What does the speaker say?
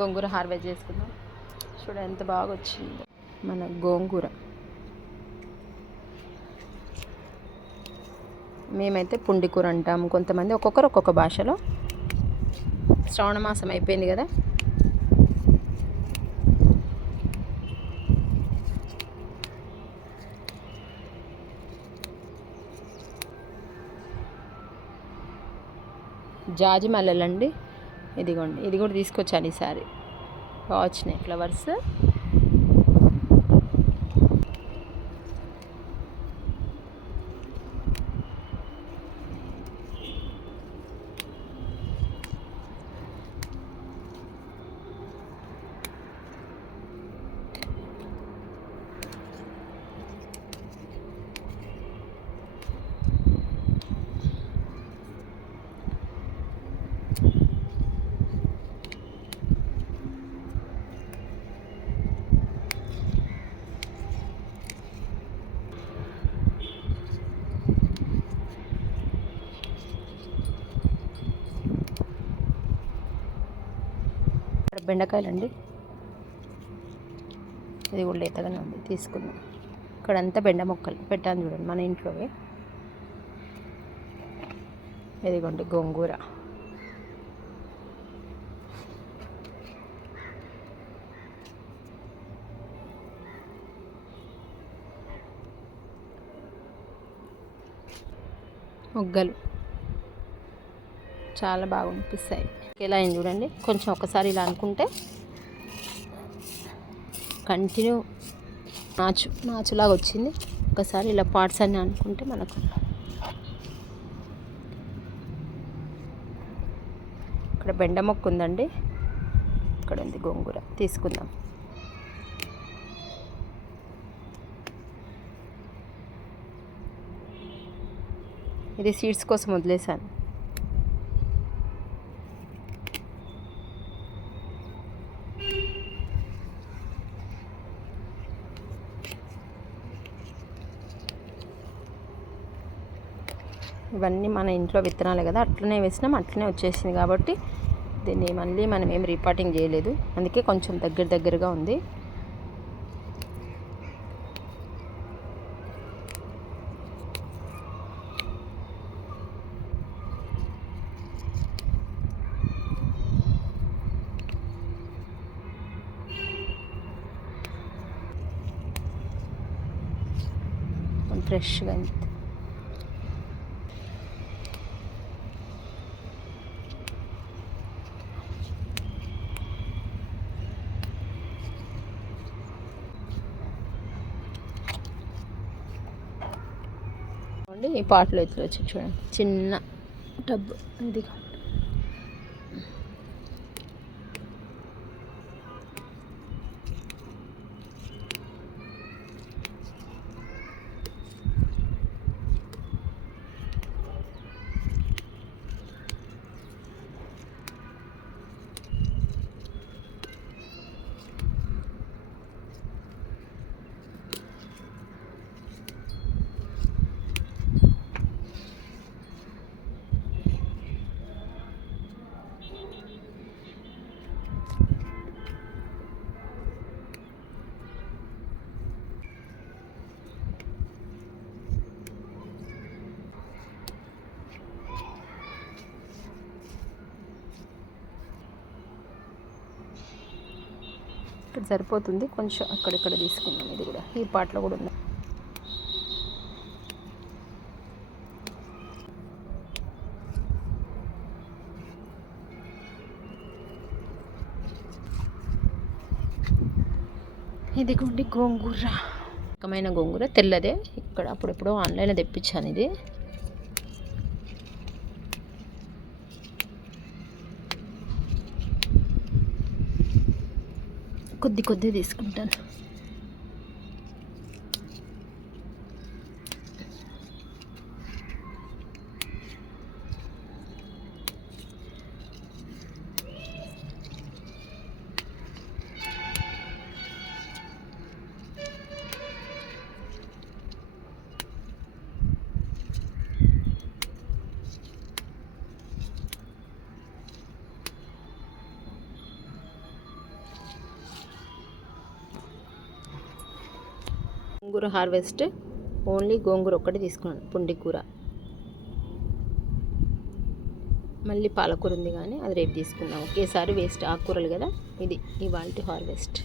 గోంగూర harvest చేసుకుందాం. చూడ ఎంత బాగా వచ్చిందో మన గోంగూర. మేమైతే పుండికూర అంటాం కొంతమంది ఒక్కొక్కరు ఒక్కొక్క భాషలో. శ్రావణ మాసం అయిపోయింది కదా. జాజి మల్లెలండి ఇదిగోండి ఇది కూడా తీసుకొచ్చాను ఈసారి బాగా ఫ్లవర్స్. బెండకాయలండి. ఇది కూడా లేతగానే ఉంది తీసుకుందాం. ఇక్కడంతా బెండ మొక్కలు పెట్టాను చూడండి మన ఇంట్లోవే. ఇదిగోండి గోంగూర. మొగ్గలు. చాలా బాగా అనిపిస్తాయి ఇలా అయింది చూడండి. కొంచెం ఒకసారి ఇలా అనుకుంటే కంటిన్యూ నాచు నాచులాగా వచ్చింది. ఒకసారి ఇలా పార్ట్స్ అని అనుకుంటే మనకు ఇక్కడ బెండ మొక్క ఉందండి. ఇక్కడ ఉంది గోంగూర. తీసుకుందాం. ఇది సీడ్స్ కోసం వదిలేసాను ఇవన్నీ మన ఇంట్లో విత్తనాలే కదా అట్లనే వేసినాం అట్లనే వచ్చేసింది కాబట్టి దీన్ని మళ్ళీ మనం ఏం రీపాటింగ్ చేయలేదు. అందుకే కొంచెం దగ్గర దగ్గరగా ఉంది. ఫ్రెష్గా ఉంది. చూడండి ఈ పాటలో ఎత్తులు వచ్చి చూడండి. చిన్న టబ్. ఇది ఇక్కడ సరిపోతుంది. కొంచెం అక్కడిక్కడ తీసుకుందాం. ఇది కూడా ఈ పాటలో కూడా ఉంది. ఇదిగోండి గోంగూర. రకమైన గోంగూర తెల్లదే. ఇక్కడ అప్పుడెప్పుడో ఆన్లైన్లో తెప్పించాను ఇది. కొద్ది కొద్ది తీసుకుంటాను. గోంగూర హార్వెస్ట్ ఓన్లీ గోంగూర ఒక్కటి తీసుకున్నాను పుండి కూర. మళ్ళీ పాలకూర ఉంది కానీ అది రేపు తీసుకుందాం. ఒకేసారి వేస్ట్ ఆకుకూరలు కదా ఇది ఇవాళ హార్వెస్ట్.